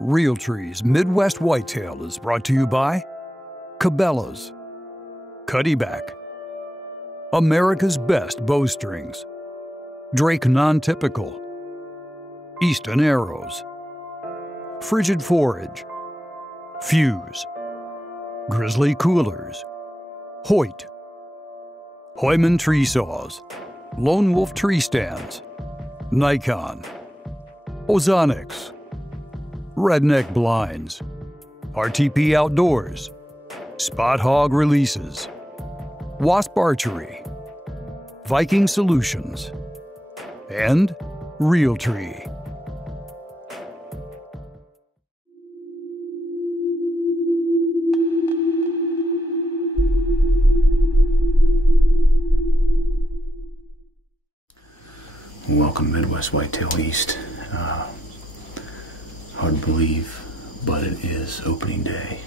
Realtree's Midwest Whitetail is brought to you by Cabela's, Cuddyback, America's Best Bowstrings, Drake Non-Typical, Easton Arrows, Frigid Forage, Fuse, Grizzly Coolers, Hoyt, Hoyman Tree Saws, Lone Wolf Tree Stands, Nikon, Ozonics, Redneck Blinds, RTP Outdoors, Spot Hog Releases, Wasp Archery, Viking Solutions, and Realtree. Welcome Midwest Whitetail East. Hard to believe, but it is opening day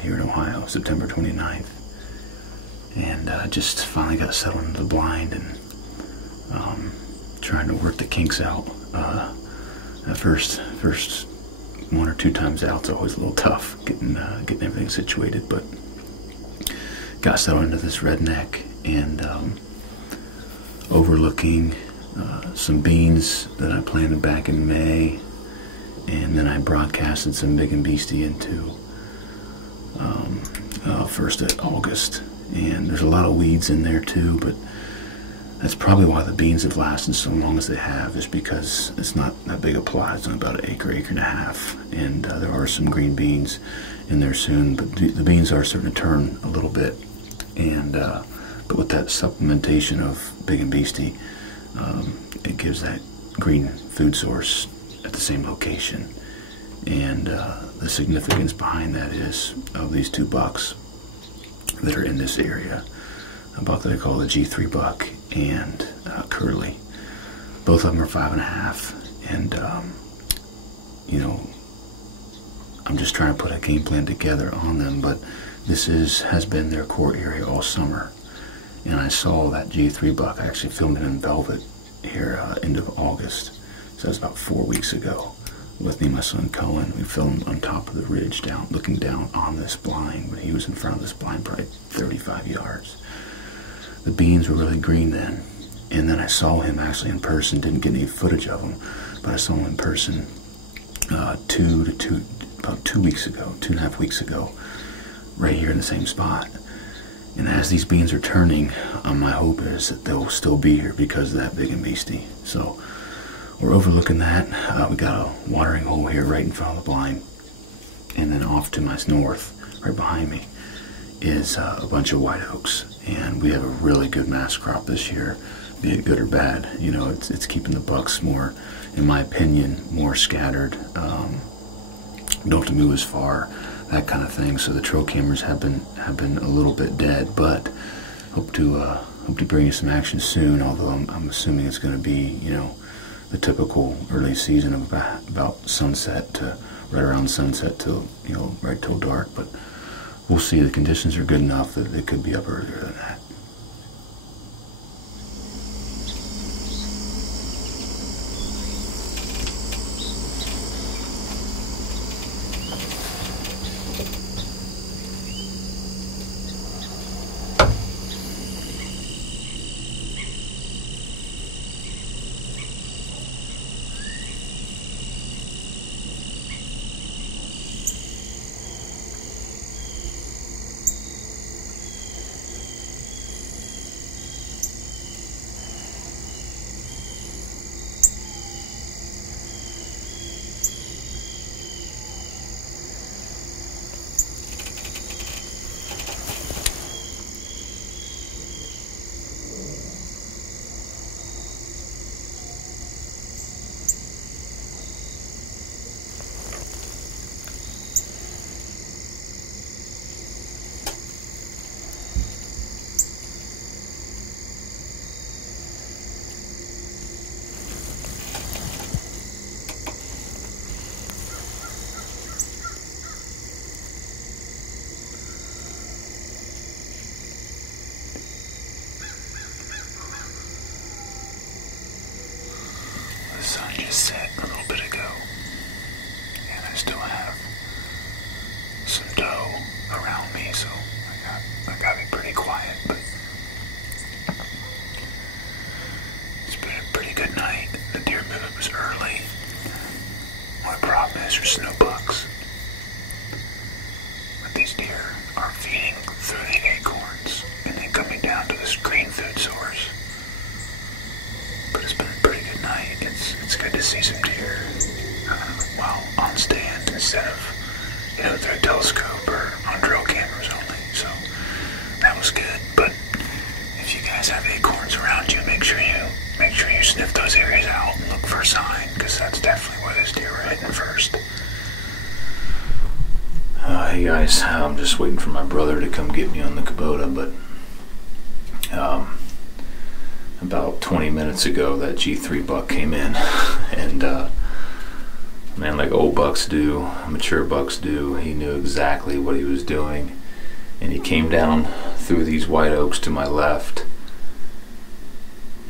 here in Ohio, September 29th. And just finally got settled into the blind and trying to work the kinks out. At first one or two times out, it's always a little tough getting everything situated, but got settled into this redneck and overlooking some beans that I planted back in May, and then I broadcasted some big and beastie into first of August. And there's a lot of weeds in there too, but that's probably why the beans have lasted so long as they have, is because it's not that big a plot. It's only about an acre and a half, and there are some green beans in there soon, but the beans are starting to turn a little bit. And but with that supplementation of big and beastie, it gives that green food source at the same location. And the significance behind that is of these two bucks that are in this area, a buck that I call the G3 buck and Curly. Both of them are 5.5, and you know, I'm just trying to put a game plan together on them, but this has been their core area all summer. And I saw that G3 buck. I actually filmed him in velvet here end of August, so that was about 4 weeks ago. With me and my son Cohen, we filmed on top of the ridge, looking down on this blind, but he was in front of this blind probably 35 yards. The beans were really green then, and then I saw him actually in person. Didn't get any footage of him, but I saw him in person about 2 weeks ago, 2.5 weeks ago, right here in the same spot. And as these beans are turning, my hope is that they'll still be here because of that big and beastie. So we're overlooking that. We got a watering hole here right in front of the blind, and then off to my north, right behind me, is a bunch of white oaks. And we have a really good mass crop this year, be it good or bad. You know, it's keeping the bucks more, in my opinion, more scattered. Don't have to move as far, that kind of thing. So the trail cameras have been a little bit dead, but hope to bring you some action soon. Although I'm assuming it's going to be, you know, the typical early season of about sunset to right around sunset till, you know, right till dark. But we'll see. The conditions are good enough that it could be up earlier than that. These are snow bucks. But these deer are feeding through the acorns and then coming down to this green food source. But it's been a pretty good night. It's good to see some deer, well, on stand instead of, through a telescope or on drill cameras only. So that was good. But if you guys have acorns around you, make sure you sniff those areas out and look for a sign, because that's definitely where those deer were heading first. Hey guys, I'm just waiting for my brother to come get me on the Kubota, but about 20 minutes ago that G3 buck came in, and man, like old bucks do, mature bucks do, he knew exactly what he was doing, and he came down through these white oaks to my left,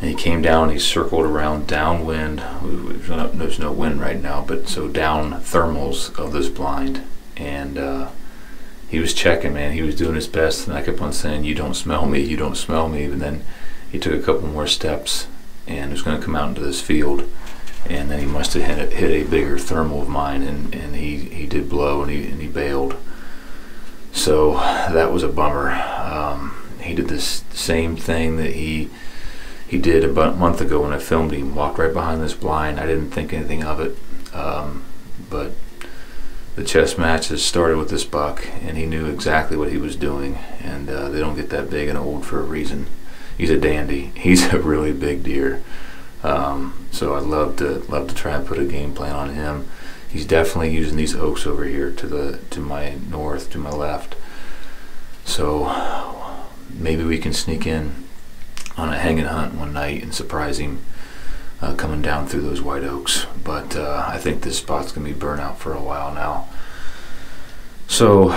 and he came down, he circled around downwind. There's no wind right now, but so down thermals of this blind, and he was checking, man. He was doing his best, and I kept on saying, "You don't smell me, you don't smell me." And then he took a couple more steps and was going to come out into this field, and then he must have hit a bigger thermal of mine, and he did blow, and he bailed. So that was a bummer. He did this same thing that he did about a month ago when I filmed him. Walked right behind this blind. I didn't think anything of it, but the chess matches started with this buck, and he knew exactly what he was doing, and they don't get that big and old for a reason. He's a dandy. He's a really big deer. So I'd love to try and put a game plan on him. He's definitely using these oaks over here to my north, to my left. So maybe we can sneak in on a hanging hunt one night and surprise him coming down through those white oaks. But I think this spot's gonna be burnt out for a while now. So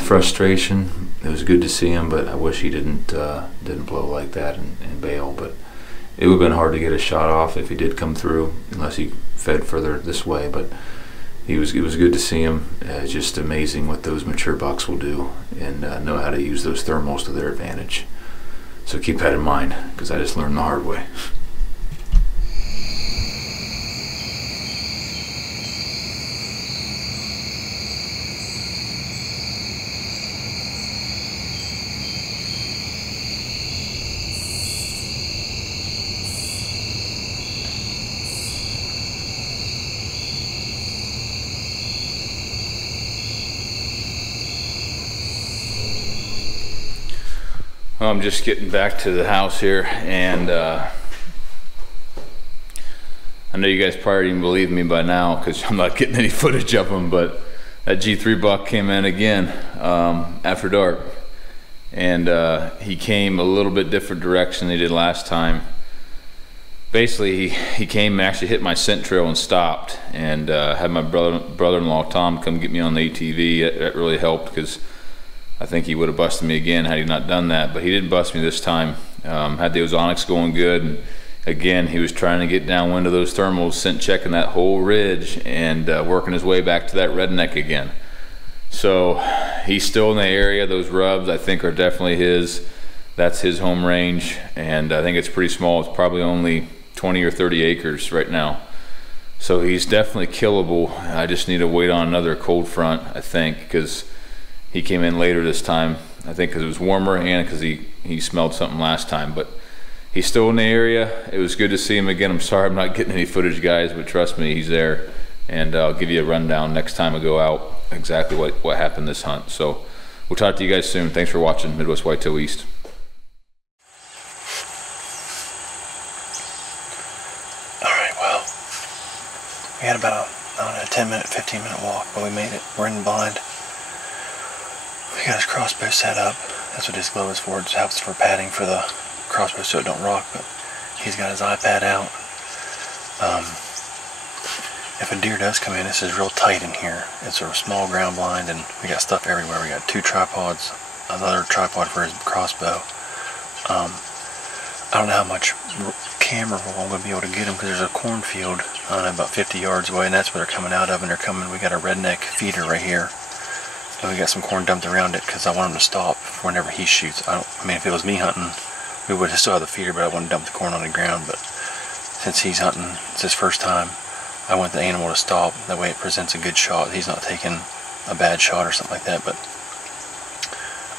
frustration. It was good to see him, but I wish he didn't blow like that and bail. But it would have been hard to get a shot off if he did come through, unless he fed further this way. But it was good to see him. It's just amazing what those mature bucks will do, and know how to use those thermals to their advantage. So keep that in mind, because I just learned the hard way. I'm just getting back to the house here, and I know you guys probably didn't believe me by now because I'm not getting any footage of him, but that G3 buck came in again after dark, and he came a little bit different direction than he did last time. Basically, he came and actually hit my scent trail and stopped, and had my brother-in-law Tom come get me on the ATV. That really helped, because I think he would have busted me again had he not done that, but he didn't bust me this time. Had the ozonics going good, and again, he was trying to get downwind of those thermals, scent checking that whole ridge, and working his way back to that redneck again. So he's still in the area. Those rubs, I think, are definitely his. That's his home range, and I think it's pretty small. It's probably only 20 or 30 acres right now. So he's definitely killable. I just need to wait on another cold front, I think, because he came in later this time, I think because it was warmer and because he smelled something last time. But he's still in the area. It was good to see him again. I'm sorry I'm not getting any footage, guys, but trust me, he's there. And I'll give you a rundown next time I go out, exactly what happened this hunt. So we'll talk to you guys soon. Thanks for watching Midwest Whitetail East. Alright, well, we had about, I don't know, 10-minute, 15-minute walk, but we made it. We're in the blind. We got his crossbow set up. That's what his glow is for. It helps for padding for the crossbow so it don't rock. But he's got his iPad out. If a deer does come in, this is real tight in here. It's a small ground blind, and we got stuff everywhere. We got 2 tripods, another tripod for his crossbow. I don't know how much camera roll I'm going to be able to get him, because there's a cornfield, I don't know, about 50 yards away, and that's where they're coming out of. And we got a redneck feeder right here. And we got some corn dumped around it because I want him to stop whenever he shoots. I mean, if it was me hunting, we would still have the feeder, but I wouldn't dump the corn on the ground. But since he's hunting, it's his first time, I want the animal to stop. That way it presents a good shot. He's not taking a bad shot or something like that, but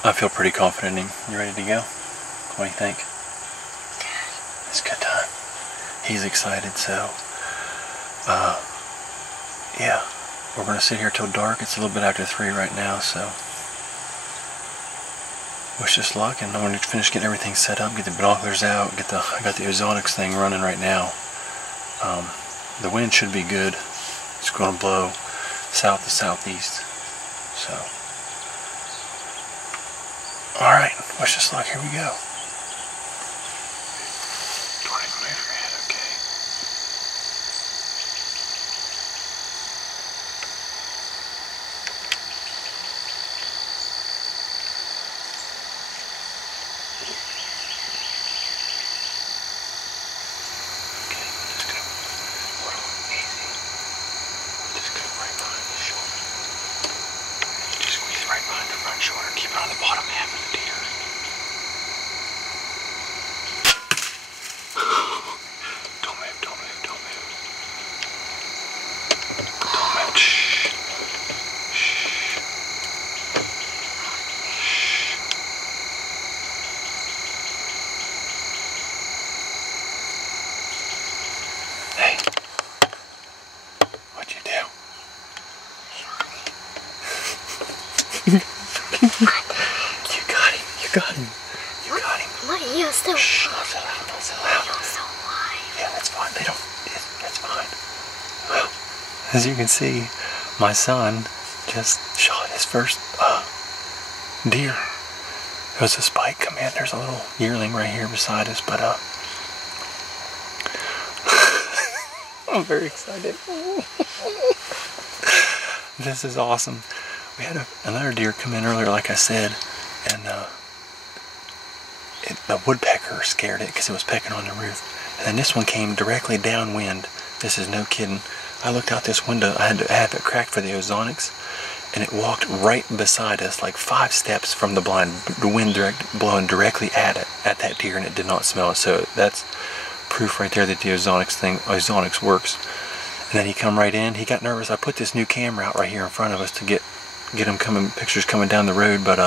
I feel pretty confident in him. You ready to go? What do you think? It's a good time. He's excited, so yeah, we're gonna sit here till dark. It's a little bit after 3 right now, so wish us luck. And I'm gonna finish getting everything set up, get the binoculars out, I got the ozonics thing running right now. The wind should be good. It's gonna blow south to southeast. So, all right, wish us luck. Here we go. Shoulder, keep it on the bottom half of the deer. Don't move, don't move, don't move. Don't move. Shh. Shh. Hey. What'd you do? You got him. You got him. You got him. What? You're so Shh, not so loud, not so loud. You're so wide. Yeah, that's fine. They don't. It's fine. Well, as you can see, my son just shot his first deer. There's a spike come in. There's a little yearling right here beside us, but I'm very excited. This is awesome. We had another deer come in earlier, like I said, and the woodpecker scared it because it was pecking on the roof. And then this one came directly downwind. This is no kidding. I looked out this window. I had to have it cracked for the ozonics, and it walked right beside us, like 5 steps from the blind. The wind blowing directly at that deer, and it did not smell it. So that's proof right there that the ozonics works. And then he come right in. He got nervous. I put this new camera out right here in front of us to get him pictures coming down the road, but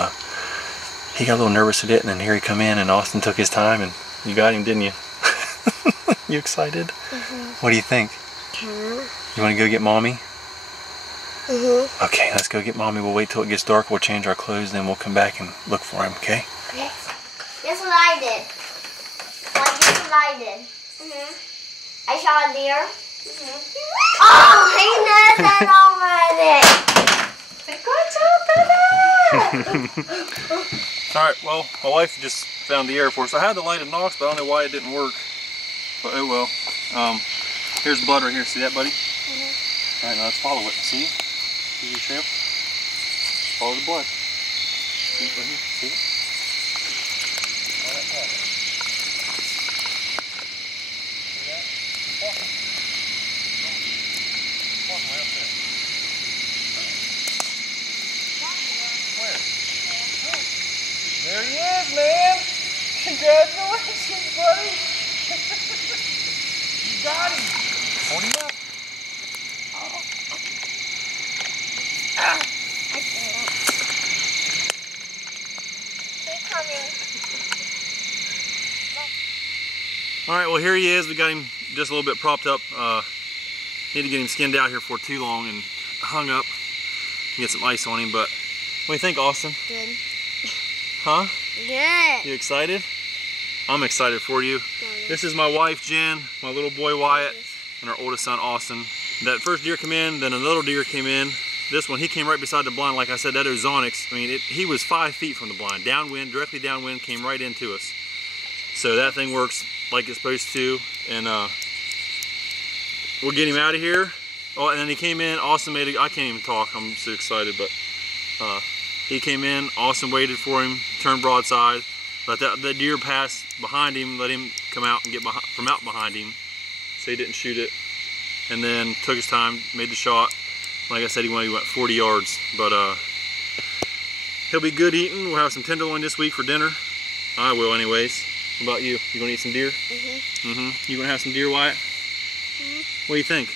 he got a little nervous at it, and then here he come in, and Austin took his time, and you got him, didn't you? You excited? Mm-hmm. What do you think? You want to go get mommy? Mm-hmm. Okay, let's go get mommy. We'll wait till it gets dark. We'll change our clothes, then we'll come back and look for him, okay? Okay. Guess what I did? Guess what I did? Mm-hmm. I shot a deer. Mm-hmm. Oh, he knows that already. Alright, well, my wife just found the air for us. I had the light of Knox, but I don't know why it didn't work. But oh well. Here's blood right here. See that, buddy? Mm-hmm. Alright, now let's follow it. See? See your trail? Follow the blood. See it right here? See it? Follow that path. See that? Keep walking. Keep walking right up there. Where? There he is, man! Congratulations, buddy! You got him! Hold him up! Oh. Ah. Keep coming. Alright, well here he is. We got him just a little bit propped up. Need to get him skinned out here for too long and hung up. Get some ice on him, but what do you think, Austin? Good. Huh? Good. You excited? I'm excited for you. This is my wife, Jen, my little boy, Wyatt, and our oldest son, Austin. That first deer came in, then another deer came in. This one, he came right beside the blind. Like I said, that ozonics, I mean, he was 5 feet from the blind. Downwind, directly downwind, came right into us. So that thing works like it's supposed to. And we'll get him out of here. Oh, and then he came in, Austin made I can't even talk, I'm so excited, but he came in, Austin waited for him, turned broadside, let that deer pass behind him, let him come out and get from out behind him, so he didn't shoot it, and then took his time, made the shot. Like I said, he went 40 yards, but he'll be good eating. We'll have some tenderloin this week for dinner. I will anyways. What about you? You gonna eat some deer? Mm-hmm. Mm-hmm. You gonna have some deer, Wyatt? Mm-hmm. What do you think?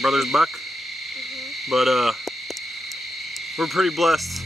brother's buck. But we're pretty blessed